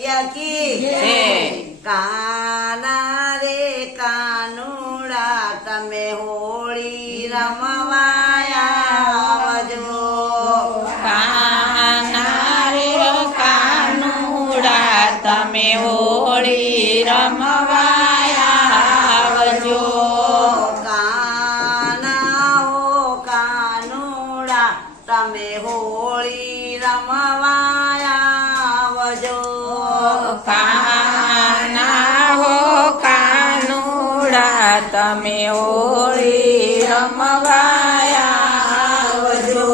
રસિયા કી કાના રે કાનુડા તમે હોળી રમવાયા આવજો કાના રે કાનુડા તમે હોળી રમવાયા આવજો કાના હો કાનુડા તમે હોળી રમવાયા આવજો કાના હો કાનુડા તમે હોળી રમવાયા આવજો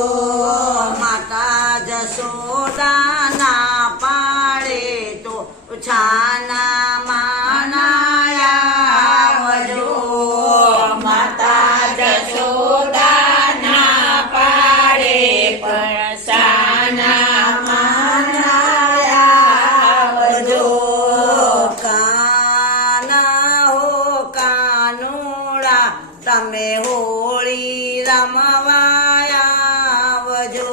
માતા જશોદા ના પાડે તો છાના માનાયા આવજો માતા જશોદા ના પાડે પણ સાના માનાયા આવજો કાના હો કાનુડા તમે હોળી રમવાયા આવજો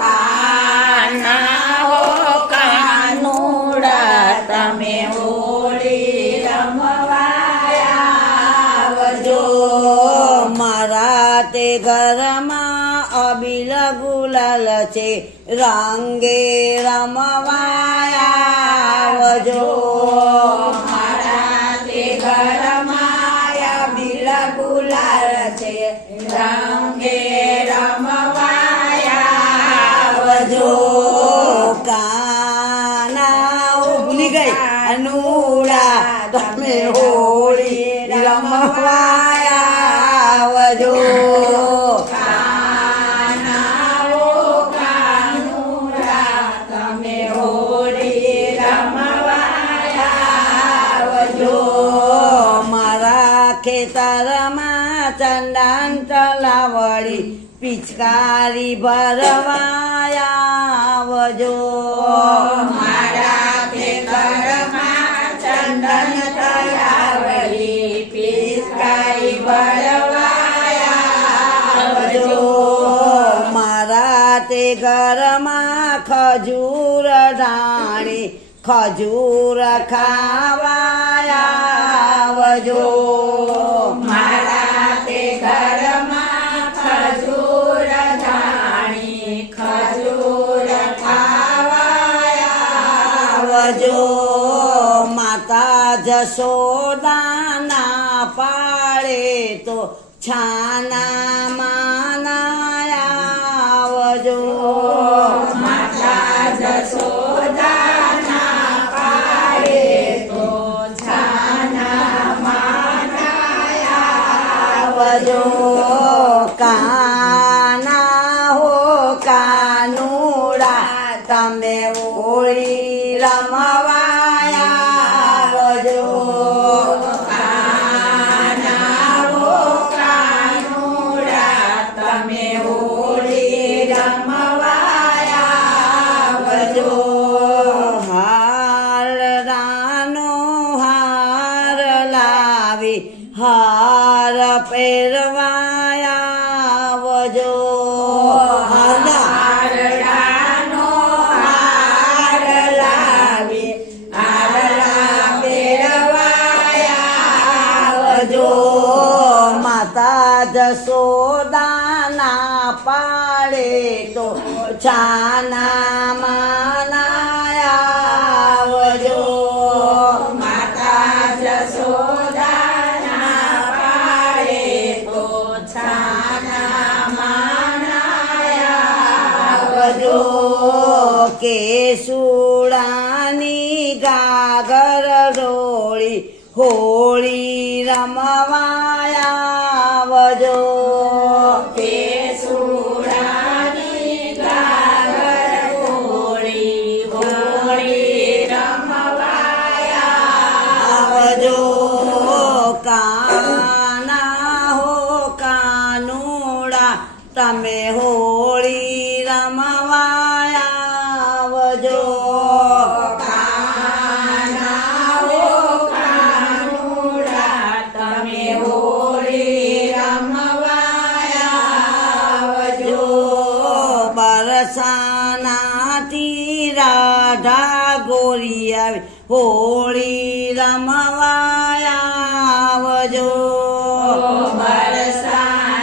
કાના હો કાનુડા તમે હોળી રમવાયા આવજો મારા તે ઘરમાં અબીલ ગુલાલ છે રંગે રમવાયા આવજો મારા તે ઘરમાં અબીલ ગુલાલ છે રંગે રમવાયા આવજો કાના ભૂલી ગઈ અનુડા તમે હોળી રમવાયા આવજો કાના હો કાનુડા તમે હોળી રમવાયા આવજો મારા ખેતરમાં ચંદન તલાવડી પિચકારી ભરવાયા આવજો મારા ખેતરમાં ચંદન તલાવડી પિચકારી ભરવાયા આવજો મારા તે ઘરમાં ખજૂર ઢાણી ખજૂર ખાવાયા આવજો મારા તે ઘરમાં ખજૂર ધાણી ખજૂર ખાવાયા આવજો માતા જશોદાના પાડે તો છાના માનાયા આવજો માતા જશોદાના પાડે તો છાના માનાયા આવજો કાના હો કાનુડા તમે હોળી રમવાયા આવજો કાના હો કાનુડા તમે હોળી રમવાયા આવજો હારનો હાર લાવી હાર પહેરવાયા આવજો હારડાનો હાર લાવી હારડા પહેરવાયા આવજો માતા જશોદાના પાડે તો છાના માનાયા આવજો માતા જશોદાના પાડે તો છાના માનાયા આવજો કેસુડાની ગાગર ડોળી હોળી રમવાયા આવજો કેસુડાની ગાગર હોળી હોળી રમવાયા આવજો કાના હો કાનુડા તમે હોળી રમવાયા આવજો કાના હો કાનુડા તમે હો ગોરી આવી હોળી રમવાયા આવજો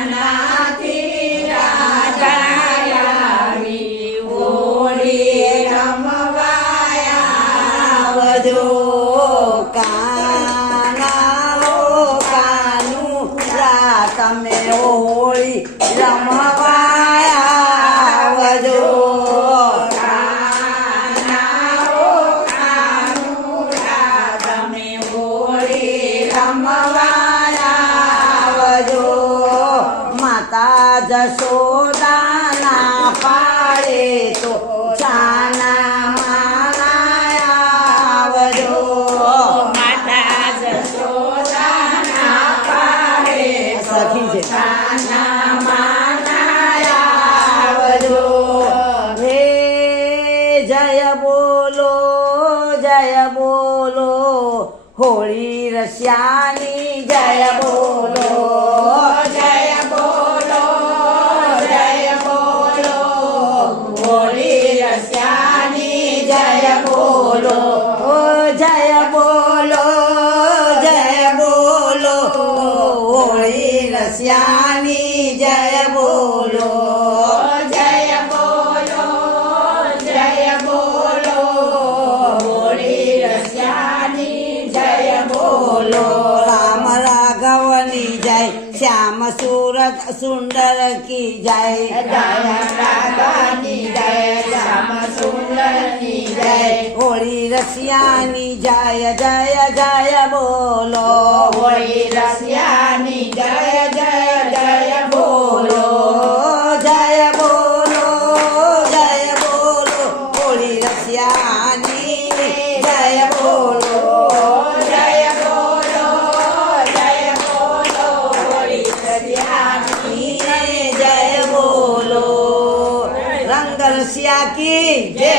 બરસાનાથી રાજા આવી હોળી રમવાયા આવજો કાનાઓ કાનુડા તમે હોળી રમવાયા આવજો તમે હોળી આવજો માતા જશોદાના પાડે તો છાના માના આવજો માતા જશોદાના પાડે સખી છે છાના માના આવજો હે જય બોલો હોળી રસિયાની જય બોલો જય બોલો હોળી રસિયાની જય બોલો ઓ જય બોલો હોળી રસિયાની જય બોલો જય બોલો હોળી રસિયાની જય બોલો રામ રાઘવની જય શ્યામ સુરત સુંદર કી જય રાધાની જય શ્યામ સુંદરની જય હોળી રસિયાની જય જય જય બોલો હોળી રસિયાની જય બોલો જય બોલો હોળી રસિયાની જય બોલો હોળી રસિયાની જય બોલો રંગ રસિયા કી જય